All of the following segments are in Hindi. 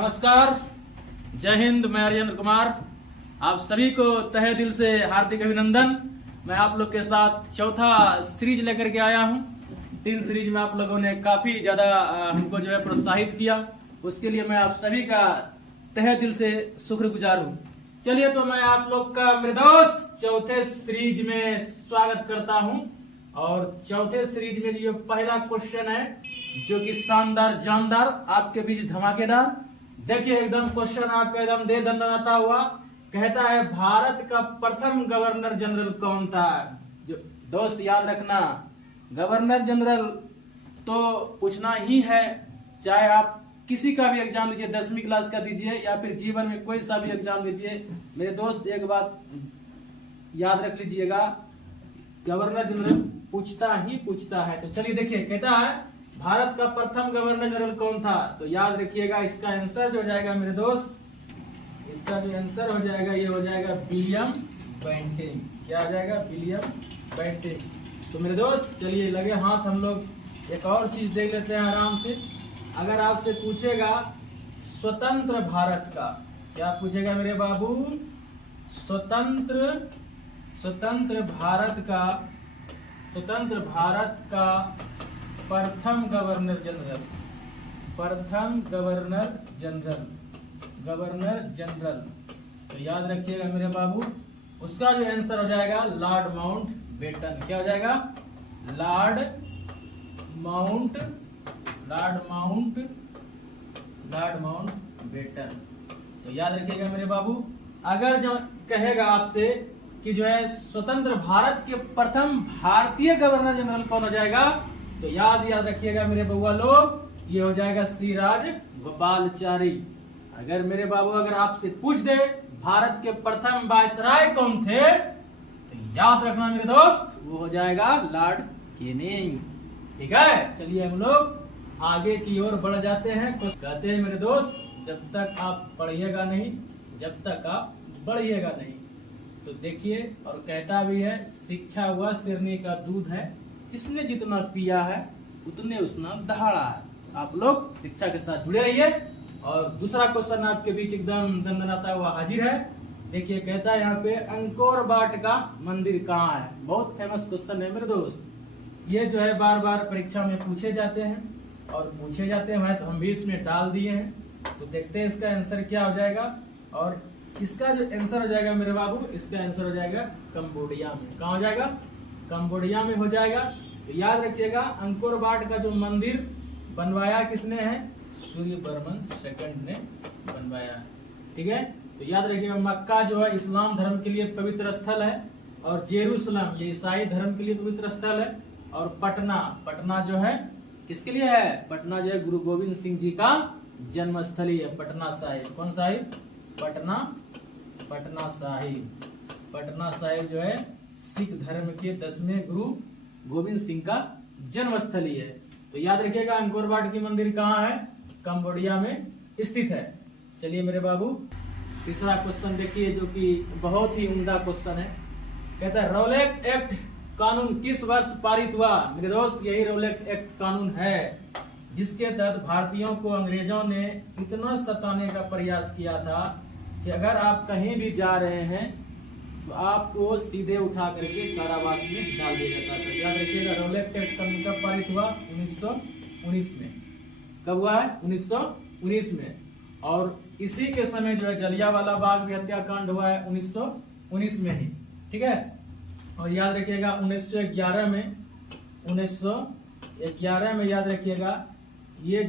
नमस्कार, जय हिंद। मैं अरियंद्र कुमार आप सभी को तहे दिल से हार्दिक अभिनंदन। मैं आप लोग के साथ चौथा सीरीज लेकर के आया हूं। 3 सीरीज में आप लोगों ने काफी ज्यादा हमको जो है प्रोत्साहित किया, उसके लिए मैं आप सभी का तहे दिल से शुक्रगुजार हूं। चलिए तो मैं आप लोग का मेरे दोस्त चौथे सीरीज में स्वागत करता हूं। और चौथे सीरीज में जो पहला क्वेश्चन है जो कि शानदार जानदार आपके बीच धमाकेदार, देखिए एकदम क्वेश्चन आपका एकदम दे दंडनाता हुआ। कहता है भारत का प्रथम गवर्नर जनरल कौन था। जो दोस्त याद रखना, गवर्नर जनरल तो पूछना ही है, चाहे आप किसी का भी एग्जाम लीजिए, 10वीं क्लास का दीजिए या फिर जीवन में कोई सा भी एग्जाम लीजिए। मेरे दोस्त एक बात याद रख लीजिएगा, गवर्नर जनरल पूछता ही पूछता है। तो चलिए देखिए, कहता है भारत का प्रथम गवर्नर जनरल कौन था। तो याद रखिएगा इसका आंसर जो हो जाएगा मेरे दोस्त, इसका जो आंसर हो जाएगा ये हो जाएगा विलियम बेंटिक। क्या हो जाएगा? William Bentinck. तो मेरे दोस्त चलिए लगे हाथ, हम लोग एक और चीज देख लेते हैं आराम से। अगर आपसे पूछेगा स्वतंत्र भारत का, क्या पूछेगा मेरे बाबू? स्वतंत्र भारत का प्रथम गवर्नर जनरल। तो याद रखिएगा मेरे बाबू, उसका जो आंसर हो जाएगा लॉर्ड माउंट बेटन। क्या हो जाएगा? Lord Mountbatten. तो याद रखिएगा मेरे बाबू, अगर जो कहेगा आपसे कि जो है स्वतंत्र भारत के प्रथम भारतीय गवर्नर जनरल कौन हो जाएगा, तो याद रखिएगा मेरे बउआ लोग, ये हो जाएगा श्री राजगोपालाचारी। अगर मेरे बाबू अगर आपसे पूछ दे भारत के प्रथम वायसराय कौन थे, तो याद रखना मेरे दोस्त, वो हो जाएगा लॉर्ड कैनिंग। ठीक है, चलिए हम लोग आगे की ओर बढ़ जाते हैं। कुछ कहते हैं मेरे दोस्त, जब तक आप पढ़िएगा नहीं, जब तक आप बढ़िएगा नहीं। तो देखिए, और कहता भी है शिक्षा हुआ सिरनी का दूध है, जिसने जितना पिया है उतने उसने दहाड़ा है। आप लोग शिक्षा के साथ जुड़े रहिए। और दूसरा क्वेश्चन आपके बीच एकदम दंदनाता हुआ हाजिर है। देखिए, कहता है यहाँ पे अंकोर वाट का मंदिर कहाँ है। बहुत फेमस क्वेश्चन है मेरे दोस्त, ये जो है बार बार परीक्षा में पूछे जाते हैं तो हम भी इसमें डाल दिए हैं। तो देखते हैं इसका आंसर क्या हो जाएगा। और इसका जो आंसर हो जाएगा मेरे बाबू, इसका आंसर हो जाएगा कंबोडिया में। कहाँ हो जाएगा? कंबोडिया में हो जाएगा। तो याद रखिएगा, अंकोर वाट का जो मंदिर बनवाया किसने है? सूर्यवर्मन II ने बनवाया है। ठीक है, तो याद रखिएगा मक्का जो है इस्लाम धर्म के लिए पवित्र स्थल है, और जेरूसलम ये ईसाई धर्म के लिए पवित्र स्थल है। और पटना जो है किसके लिए है? पटना जो है गुरु गोविंद सिंह जी का जन्म स्थली है। पटना साहिब। कौन साहिब? पटना साहिब जो है सिख धर्म के 10वें गुरु गोविंद सिंह का जन्म स्थली है। तो याद रखिएगा अंकोर वाट की मंदिर कहाँ है? कंबोडिया में स्थित है। चलिए मेरे बाबू, तीसरा क्वेश्चन देखिए, जो कि बहुत ही उम्दा क्वेश्चन है। कहता है रौलट एक्ट कानून किस वर्ष पारित हुआ। मेरे दोस्त, यही रौलट एक्ट कानून है जिसके तहत भारतीयों को अंग्रेजों ने इतना सताने का प्रयास किया था कि अगर आप कहीं भी जा रहे हैं तो आपको सीधे उठा करके कारावास में डाल दिया जाता था। याद रखिएगा, रौलट एक्ट कानून कब पारित हुआ? 1919 में। कब हुआ है? 1919 में। और इसी के समय जो है जलियांवाला बाग भी हत्याकांड हुआ है 1919 में ही। ठीक है, और याद रखिएगा 1911 में याद रखिएगा ये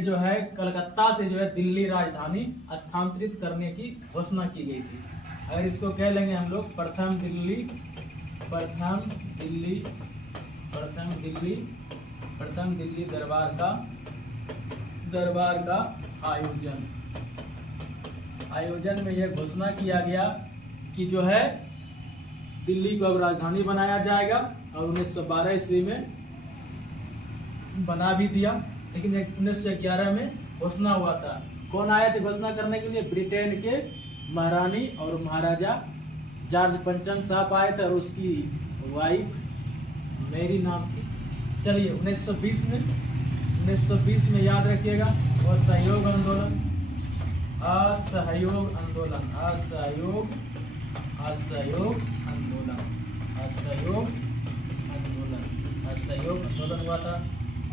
जो है कलकत्ता से जो है दिल्ली राजधानी स्थानांतरित करने की घोषणा की गई थी। अगर इसको कह लेंगे हम लोग प्रथम दिल्ली दरबार का आयोजन में यह घोषणा किया गया कि जो है दिल्ली को अब राजधानी बनाया जाएगा। और 1912 ईस्वी में बना भी दिया, लेकिन 1911 में घोषणा हुआ था। कौन आए थे घोषणा करने के लिए? ब्रिटेन के महारानी और महाराजा जॉर्ज पंचम साहब आए थे, और उसकी वाइफ मेरी नाम थी। चलिए 1920 1920 में याद रखिएगा असहयोग आंदोलन, असहयोग आंदोलन, असहयोग असहयोग आंदोलन, असहयोग आंदोलन, असहयोग आंदोलन हुआ था।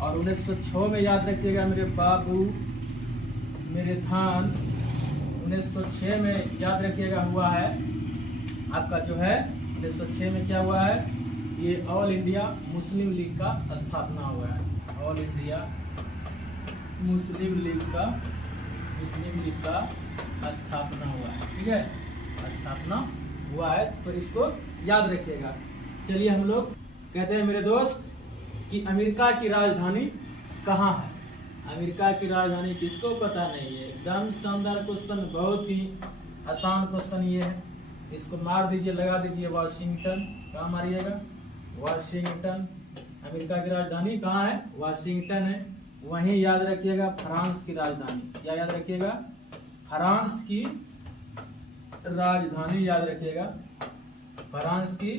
और 1906 में याद रखिएगा मेरे बाबू मेरे धान, 1906 में याद रखिएगा हुआ है आपका जो है 1906 में क्या हुआ है, ये ऑल इंडिया मुस्लिम लीग का स्थापना हुआ है। ऑल इंडिया मुस्लिम लीग का स्थापना हुआ है, ठीक है, स्थापना हुआ है, तो इसको याद रखिएगा। चलिए हम लोग कहते हैं मेरे दोस्त कि अमेरिका की राजधानी कहाँ है। अमेरिका की राजधानी किसको पता नहीं है, एकदम शानदार क्वेश्चन, बहुत ही आसान क्वेश्चन ये है। इसको मार दीजिए, लगा दीजिए वाशिंगटन। कहाँ मारिएगा, वाशिंगटन। अमेरिका की राजधानी कहाँ है, वाशिंगटन है। वहीं याद रखिएगा फ्रांस की राजधानी, क्या याद रखिएगा, फ्रांस की राजधानी याद रखिएगा, फ्रांस की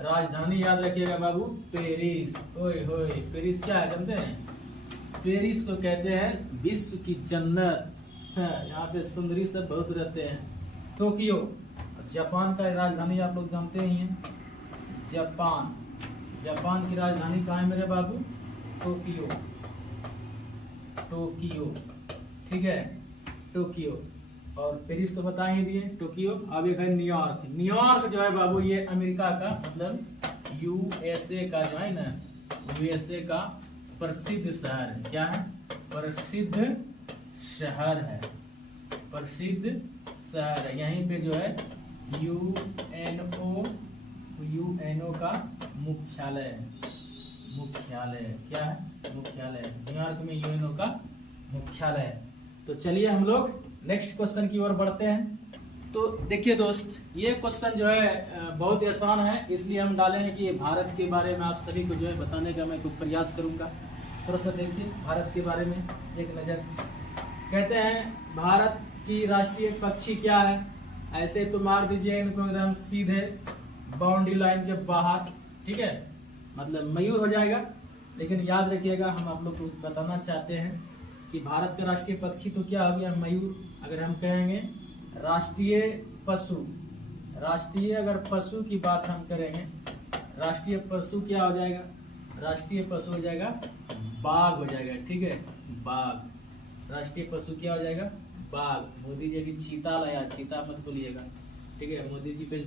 राजधानी याद रखिएगा बाबू, पेरिस। ओए होए, पेरिस क्या है जानते हैं, पेरिस को कहते हैं विश्व की जन्नत, यहाँ पे सुंदरी सब बहुत रहते हैं। टोक्यो, जापान का राजधानी आप लोग जानते ही हैं, जापान। जापान की राजधानी कहाँ है मेरे बाबू, टोक्यो, टोक्यो, ठीक है, टोक्यो। और पेरिस तो बता ही दिए, टोक्यो। अब एक है न्यूयॉर्क। न्यूयॉर्क जो है बाबू ये अमेरिका का मतलब यूएसए का जो है ना, यूएसए का प्रसिद्ध शहर है। क्या है, प्रसिद्ध शहर है, प्रसिद्ध शहर है। यहीं पे जो है यूएनओ का मुख्यालय है, मुख्यालय क्या है, मुख्यालय। न्यूयॉर्क में यूएनओ का मुख्यालय है। तो चलिए हम लोग नेक्स्ट क्वेश्चन की ओर बढ़ते हैं। तो देखिए दोस्त, ये क्वेश्चन जो है बहुत आसान है, इसलिए हम डाले हैं कि भारत के बारे में आप सभी को जो है बताने का मैं कुछ प्रयास करूंगा। थोड़ा सा देखिए भारत के बारे में एक नज़र। कहते हैं भारत की राष्ट्रीय पक्षी क्या है, ऐसे तो मार दीजिए इनको एकदम सीधे बाउंड्री लाइन के बाहर, ठीक है, मतलब मयूर हो जाएगा। लेकिन याद रखिएगा हम आप लोग को बताना चाहते हैं कि भारत का राष्ट्रीय पक्षी तो क्या हो गया, मयूर। अगर हम कहेंगे राष्ट्रीय पशु, राष्ट्रीय अगर पशु की बात हम करेंगे, राष्ट्रीय पशु क्या हो जाएगा, राष्ट्रीय पशु हो जाएगा बाघ हो जाएगा, ठीक है, बाघ। राष्ट्रीय पशु क्या हो जाएगा, बाघ। मोदी जी अभी चीता लाया, चीता मत भूलिएगा, ठीक है। मोदी जी पे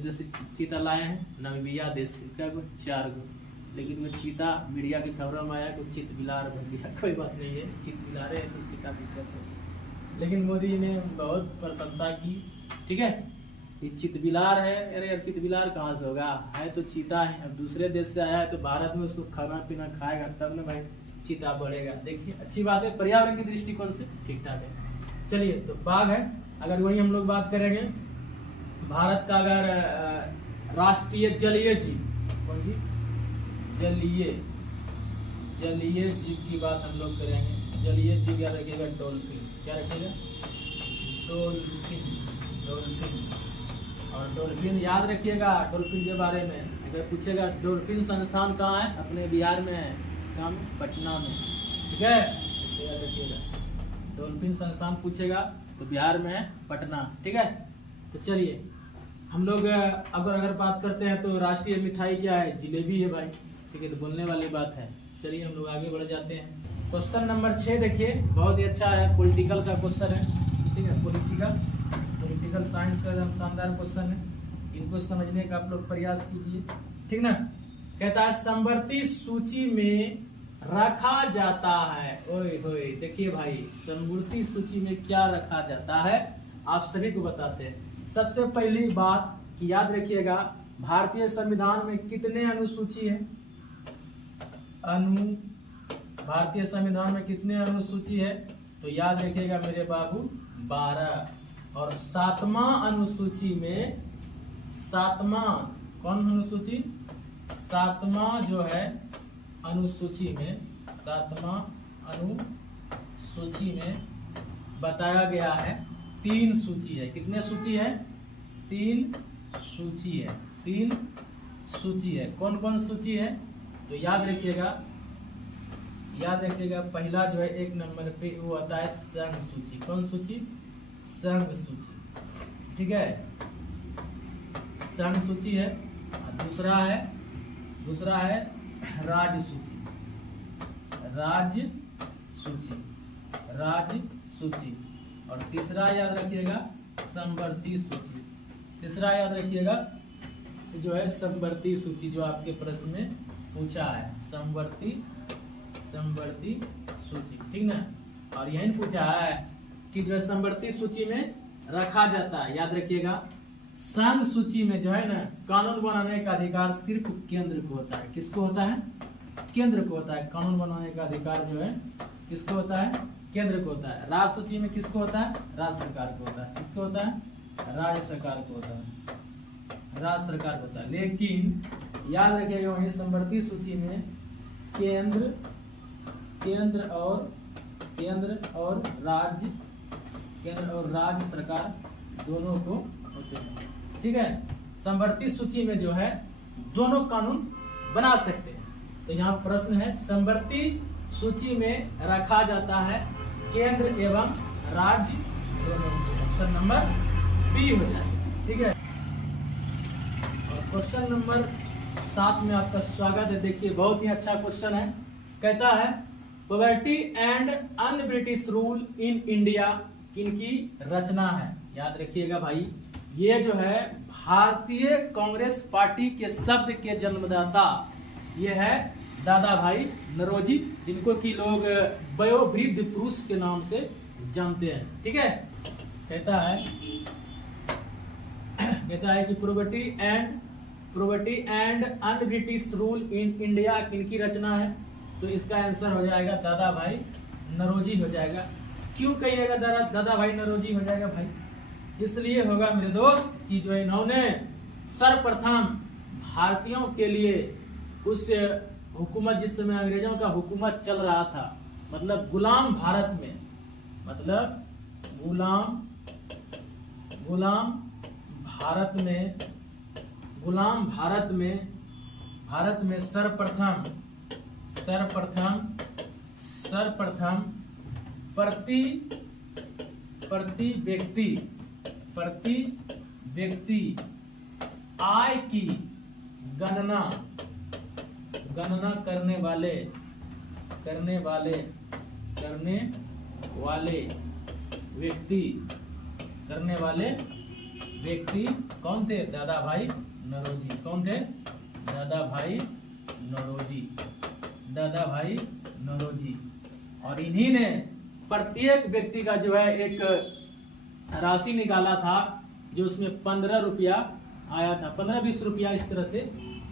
चीता लाए हैं, नामीबिया देश से, क्या 4 गो। लेकिन वो चीता मीडिया की खबरों में आया कि चित बिलार बन गया। कोई बात नहीं है, चित बिलारे है तो इससे क्या दिक्कत है, लेकिन मोदी जी ने बहुत प्रशंसा की, ठीक है। ये चित बिलार है, अरे यार चित बिलार कहाँ से होगा, है तो चीता है। अब दूसरे देश से आया है तो भारत में उसको खाना पीना खाएगा तब ना भाई चीता बढ़ेगा। देखिए अच्छी बात है, पर्यावरण की दृष्टिकोण से ठीक ठाक है। चलिए तो बाघ है। अगर वही हम लोग बात करेंगे भारत का, अगर राष्ट्रीय जलीय जीव, कौन जी, जलीय जीव की बात हम लोग करेंगे। जलीय जीव याद रखिएगा डॉल्फिन, क्या रखिएगा, डॉल्फिन, डॉल्फिन। और डॉल्फिन याद रखिएगा, डॉल्फिन के बारे में अगर पूछेगा डॉल्फिन संस्थान कहाँ है, अपने बिहार में है, कहाँ, पटना में, ठीक है, इसे याद रखिएगा। डॉल्फिन संस्थान पूछेगा तो बिहार में है, पटना, ठीक है। तो चलिए हम लोग अगर बात करते हैं तो राष्ट्रीय मिठाई क्या है, जिलेबी है भाई, ठीक है, तो बोलने वाली बात है। चलिए हम लोग आगे बढ़ जाते हैं। क्वेश्चन नंबर 6 देखिए, बहुत ही अच्छा है, पॉलिटिकल का क्वेश्चन है, ठीक है, पॉलिटिकल साइंस का एकदम शानदार क्वेश्चन है। इनको समझने का आप लोग प्रयास कीजिए, ठीक ना। कहता है समवर्ती सूची में रखा जाता है, ओए होए, देखिए भाई समवर्ती सूची में क्या रखा जाता है आप सभी को बताते हैं। सबसे पहली बात कि याद रखिएगा भारतीय संविधान में कितने अनुसूची है, भारतीय संविधान में कितने अनुसूची है, तो याद रखिएगा मेरे बाबू 12। और 7वां अनुसूची में, 7वां कौन अनुसूची, 7वां जो है अनुसूची में, 7वां अनुसूची में बताया गया है 3 सूची है। कितने सूची है, 3 सूची है, 3 सूची है। कौन कौन सूची है, तो याद रखिएगा याद रखिएगा पहला जो है 1 नंबर पे वो आता है संघ सूची। कौन सूची? संघ सूची। ठीक है, संघ सूची है। दूसरा है राज्य सूची। राज्य सूची। और तीसरा याद रखिएगा समवर्ती सूची। तीसरा याद रखिएगा जो है समवर्ती सूची, जो आपके प्रश्न में पूछा है, समवर्ती सूची। ठीक ना। और यही पूछा है कि जो है समवर्ती सूची में रखा जाता है। याद रखिएगा संघ सूची में जो है ना कानून बनाने का अधिकार सिर्फ केंद्र को होता है। किसको होता है? केंद्र को होता है। कानून बनाने का अधिकार जो है किसको होता है? केंद्र को होता है। राज्य सूची में किसको होता है? राज्य सरकार को होता है। किसको होता है? राज्य सरकार को होता है। राज्य सरकार को होता है। लेकिन याद रखिएगा वही समवर्ती सूची में केंद्र और राज्य सरकार दोनों को होते हैं। ठीक है, समवर्ती सूची में जो है दोनों कानून बना सकते हैं। तो यहाँ प्रश्न है समवर्ती सूची में रखा जाता है केंद्र एवं राज्य दोनों। ऑप्शन नंबर बी हो जाएगा। ठीक है, और क्वेश्चन नंबर 7 में आपका स्वागत है। देखिए बहुत ही अच्छा क्वेश्चन है। कहता है poverty and un British rule in India किनकी रचना है? याद रखिएगा भाई, ये जो है भारतीय कांग्रेस पार्टी के शब्द के जन्मदाता ये है दादा भाई नौरोजी, जिनको कि लोग वयोवृद्ध पुरुष के नाम से जानते हैं। ठीक है, कहता है कि poverty and un British rule in India किनकी रचना है? तो इसका आंसर हो जाएगा दादा भाई नौरोजी हो जाएगा। क्यों कहिएगा दादा भाई नौरोजी हो जाएगा भाई? इसलिए होगा मेरे दोस्त कि जो इन्होंने सर्वप्रथम भारतीयों के लिए उस हुकूमत, जिस समय अंग्रेजों का हुकूमत चल रहा था, मतलब गुलाम भारत में सर्वप्रथम प्रति व्यक्ति आय की गणना करने वाले व्यक्ति कौन थे? दादा भाई नौरोजी। कौन थे? दादा भाई नौरोजी। और इन्हीं ने प्रत्येक व्यक्ति का जो है एक राशि निकाला था, जो उसमें 15 रुपया आया था, 15-20 रुपया इस तरह से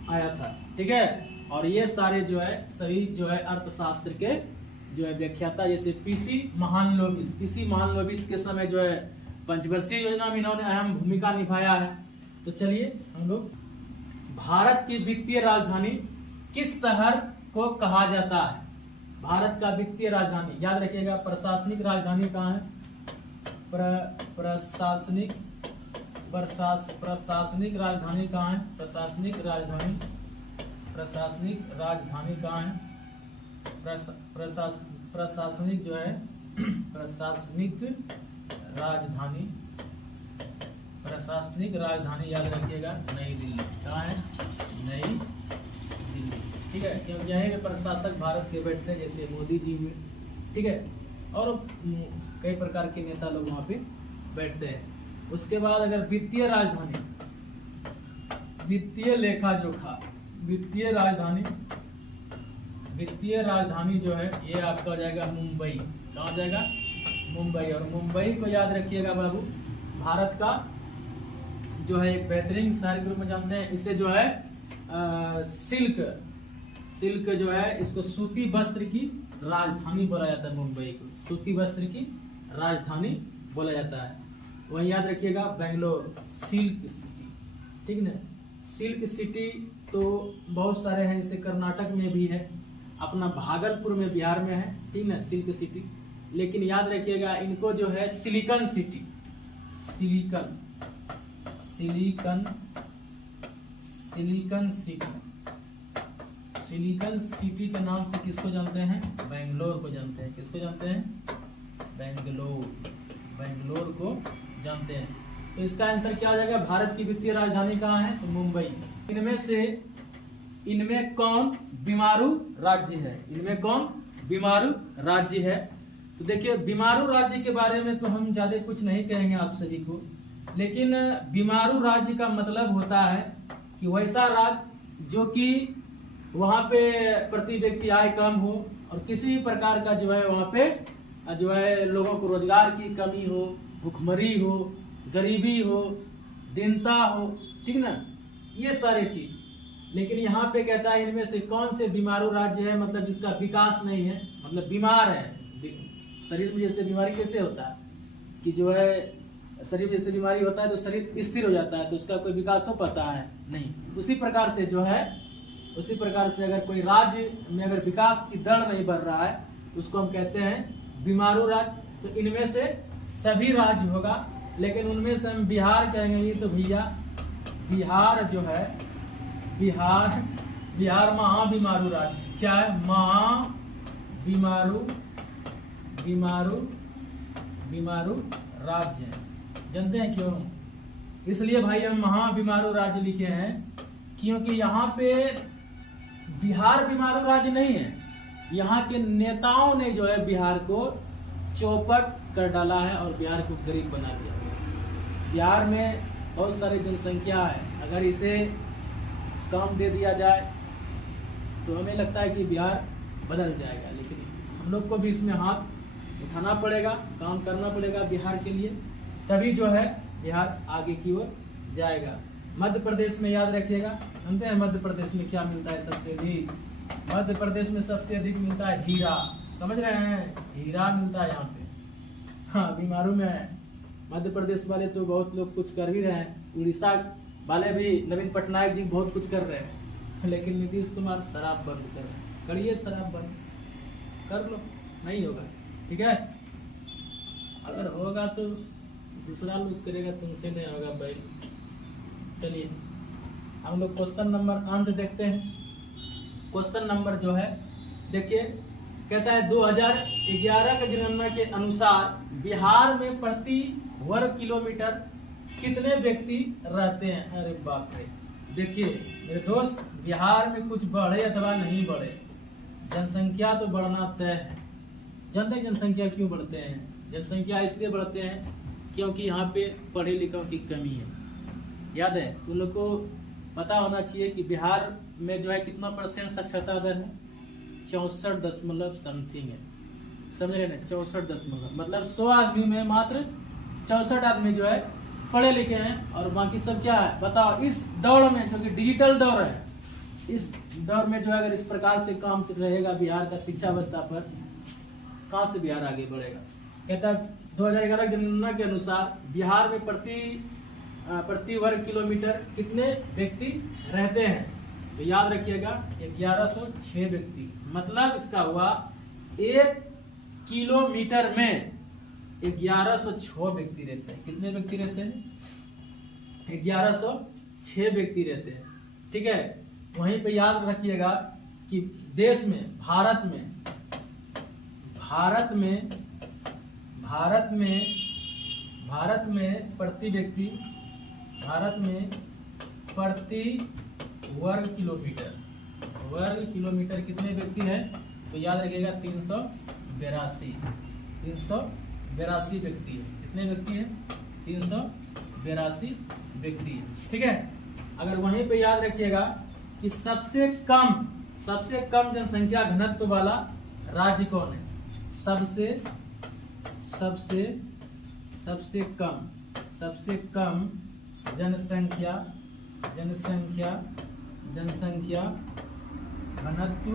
आया था। ठीक है, और ये सारे जो है सभी जो है अर्थशास्त्र के जो है व्याख्याता, जैसे पीसी महालनोबिस के समय जो है पंचवर्षीय योजना में इन्होंने अहम भूमिका निभाया है। तो चलिए हम लोग, भारत की वित्तीय राजधानी किस शहर को कहा जाता है? भारत का वित्तीय राजधानी, याद रखिएगा प्रशासनिक राजधानी कहाँ है? प्रशासनिक राजधानी कहाँ है? प्रशासनिक राजधानी कहाँ है? प्रशासनिक जो है प्रशासनिक राजधानी याद रखिएगा नई दिल्ली। कहाँ है? नई दिल्ली। ठीक है, क्योंकि यहीं पे प्रशासक भारत के बैठते हैं, जैसे मोदी जी में। ठीक है, और कई प्रकार के नेता लोग वहाँ पे बैठते हैं। उसके बाद अगर वित्तीय राजधानी, वित्तीय लेखा जोखा, वित्तीय राजधानी जो है ये आपका हो जाएगा मुंबई। कहाँ हो जाएगा? मुंबई। और मुंबई को याद रखिएगा बाबू, भारत का जो है एक बेहतरीन शहर के रूप में जानते हैं। इसे जो है सिल्क जो है, इसको सूती वस्त्र की राजधानी बोला जाता है। मुंबई को सूती वस्त्र की राजधानी बोला जाता है। वही याद रखिएगा बेंगलोर, सिल्क सिटी। ठीक ना, सिल्क सिटी तो बहुत सारे हैं, जैसे कर्नाटक में भी है, अपना भागलपुर में बिहार में है। ठीक ना, सिल्क सिटी। लेकिन याद रखिएगा इनको जो है सिलिकन सिटी सिलिकन सिटी के नाम से किसको जानते हैं? बेंगलोर को जानते हैं। किसको जानते हैं? बेंगलोर को जानते हैं। तो इसका आंसर क्या हो जाएगा? भारत की वित्तीय राजधानी कहाँ है? तो मुंबई। इनमें कौन बीमारू राज्य है? इनमें कौन बीमारू राज्य है? तो देखिए, बीमारू राज्य के बारे में तो हम ज्यादा कुछ नहीं कहेंगे आप सभी को, लेकिन बीमारू राज्य का मतलब होता है कि वैसा राज्य जो कि वहाँ पे प्रति व्यक्ति आय कम हो और किसी भी प्रकार का जो है वहाँ पे जो है लोगों को रोजगार की कमी हो, भुखमरी हो, गरीबी हो, दीनता हो, ठीक ना, ये सारे चीज। लेकिन यहाँ पे कहता है इनमें से कौन से बीमारू राज्य है, मतलब जिसका विकास नहीं है, मतलब बीमार है। शरीर में जैसे बीमारी कैसे होता है कि जो है शरीर में जैसे बीमारी होता है तो शरीर स्थिर हो जाता है, तो उसका कोई विकास हो पाता है नहीं। उसी प्रकार से जो है, उसी प्रकार से अगर कोई राज्य में अगर विकास की दर नहीं बढ़ रहा है तो उसको हम कहते हैं बीमारू राज्य। तो इनमें से सभी राज्य होगा, लेकिन उनमें से हम बिहार कहेंगे। ये तो भैया बिहार जो है, बिहार महाबीमारू राज्य। क्या है? बीमारू राज्य है। जानते हैं क्यों? इसलिए भाई हम महाबीमारू राज्य लिखे हैं क्योंकि यहाँ पे बिहार बीमारू राज्य नहीं है। यहाँ के नेताओं ने जो है बिहार को चौपट कर डाला है और बिहार को गरीब बना दिया। बिहार में बहुत सारी जनसंख्या है, अगर इसे कम दे दिया जाए तो हमें लगता है कि बिहार बदल जाएगा, लेकिन हम लोग को भी इसमें हाथ उठाना पड़ेगा, काम करना पड़ेगा बिहार के लिए, तभी जो है बिहार आगे की ओर जाएगा। मध्य प्रदेश में याद रखिएगा, जानते हैं मध्य प्रदेश में क्या मिलता है सबसे अधिक? मध्य प्रदेश में सबसे अधिक मिलता है हीरा। समझ रहे हैं? हीरा मिलता है यहाँ पे। हाँ, बीमारू में है। मध्य प्रदेश वाले तो बहुत लोग कुछ कर भी रहे हैं, उड़ीसा वाले भी नवीन पटनायक जी बहुत कुछ कर रहे हैं, लेकिन नीतीश कुमार शराब बंद कर रहे हैं। करिए शराब बंद, कर लो, नहीं होगा, ठीक है? अगर होगा तो दूसरा लोग करेगा, तुमसे नहीं होगा भाई। चलिए हम लोग क्वेश्चन नंबर अंत देखते हैं। क्वेश्चन नंबर जो है देखिए, कहता है 2011 के जनगणना के अनुसार बिहार में प्रति वर्ग किलोमीटर कितने व्यक्ति रहते हैं? अरे बाप रे! देखिए मेरे दोस्त, बिहार में कुछ बढ़े अथवा नहीं बढ़े, जनसंख्या तो बढ़ना तय है। जानते हैं जनसंख्या क्यों बढ़ते हैं? जनसंख्या इसलिए बढ़ते हैं क्योंकि यहाँ पे पढ़े लिखों की कमी है। याद है उन लोग को पता होना चाहिए कि बिहार में जो है कितना % साक्षरता दर है? 64 समथिंग है। समझ रहे ना? 64 मतलब 100 आदमी में मात्र 64 आदमी जो है पढ़े लिखे हैं, और बाकी सब क्या है बताओ? इस दौर में, जो कि डिजिटल दौर है, इस दौर में जो है अगर इस प्रकार से काम रहेगा बिहार का शिक्षा व्यवस्था पर, कहाँ से बिहार आगे बढ़ेगा? कहता है 2011 जनगणना के अनुसार बिहार में प्रति वर्ग किलोमीटर कितने व्यक्ति रहते हैं? तो याद रखिएगा 1106 व्यक्ति। मतलब इसका हुआ 1 किलोमीटर में 1106 व्यक्ति रहते हैं। कितने व्यक्ति रहते हैं? 1106 व्यक्ति रहते हैं, ठीक है? वहीं पे याद रखिएगा कि देश में, भारत में प्रति व्यक्ति, भारत में प्रति वर्ग किलोमीटर कितने व्यक्ति हैं? तो याद रखिएगा 382 व्यक्ति है। कितने व्यक्ति हैं? 382 व्यक्ति है, ठीक है? अगर वहीं पे याद रखिएगा कि सबसे कम जनसंख्या घनत्व वाला राज्य कौन है? सबसे कम जनसंख्या घनत्व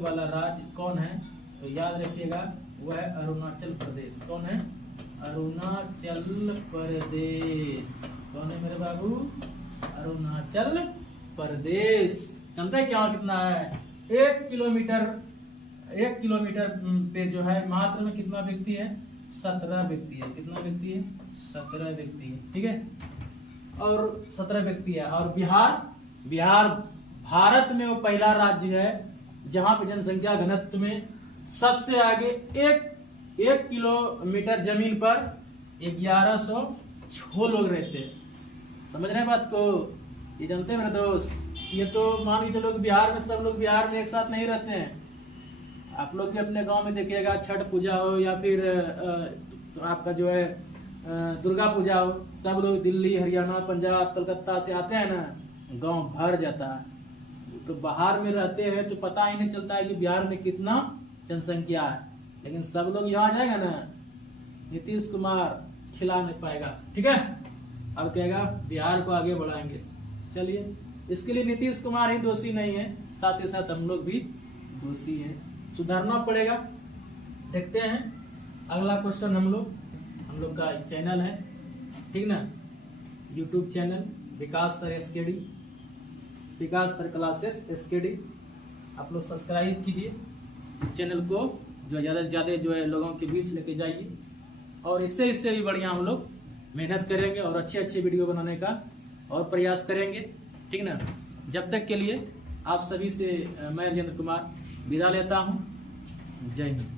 वाला राज्य कौन है? तो याद रखिएगा वह है अरुणाचल प्रदेश। कौन है? अरुणाचल प्रदेश। कौन है मेरे बाबू? अरुणाचल प्रदेश। जानते हैं क्या कितना है? 1 किलोमीटर पे जो है मात्र में कितना व्यक्ति है? 17 व्यक्ति है। कितना व्यक्ति है? 17 व्यक्ति है, ठीक है? और 17 व्यक्ति है। और बिहार भारत में वो पहला राज्य है जहां पे जनसंख्या घनत्व में सबसे आगे। एक किलोमीटर जमीन पर 1106 लोग रहते हैं। समझ रहे हैं बात को? ये जानते हैं मेरे दोस्त? ये तो मान लीजिए लोग बिहार में, सब लोग बिहार में एक साथ नहीं रहते हैं। आप लोग भी अपने गांव में देखिएगा, छठ पूजा हो या फिर आपका जो है दुर्गा पूजा हो, सब लोग दिल्ली, हरियाणा, पंजाब, कलकत्ता से आते हैं ना, गांव भर जाता है। तो बाहर में रहते हैं तो पता ही नहीं चलता है कि बिहार में कितना जनसंख्या है। लेकिन सब लोग यहाँ आ जाएगा ना, नीतीश कुमार खिला नहीं पाएगा, ठीक है? और कहेगा बिहार को आगे बढ़ाएंगे। चलिए, इसके लिए नीतीश कुमार ही दोषी नहीं है, साथ ही साथ हम लोग भी दोषी हैं। सुधारना पड़ेगा। देखते हैं अगला क्वेश्चन। हम लोग का चैनल है, ठीक ना, यूट्यूब चैनल विकास सर एसकेडी, विकास सर क्लासेस एसकेडी। आप लोग सब्सक्राइब कीजिए चैनल को, जो ज़्यादा से ज़्यादा जो है लोगों के बीच लेके जाइए। और इससे भी बढ़िया हम लोग मेहनत करेंगे और अच्छे वीडियो बनाने का और प्रयास करेंगे, ठीक ना। जब तक के लिए आप सभी से मैं राजेंद्र कुमार विदा लेता हूँ। जय हिंद।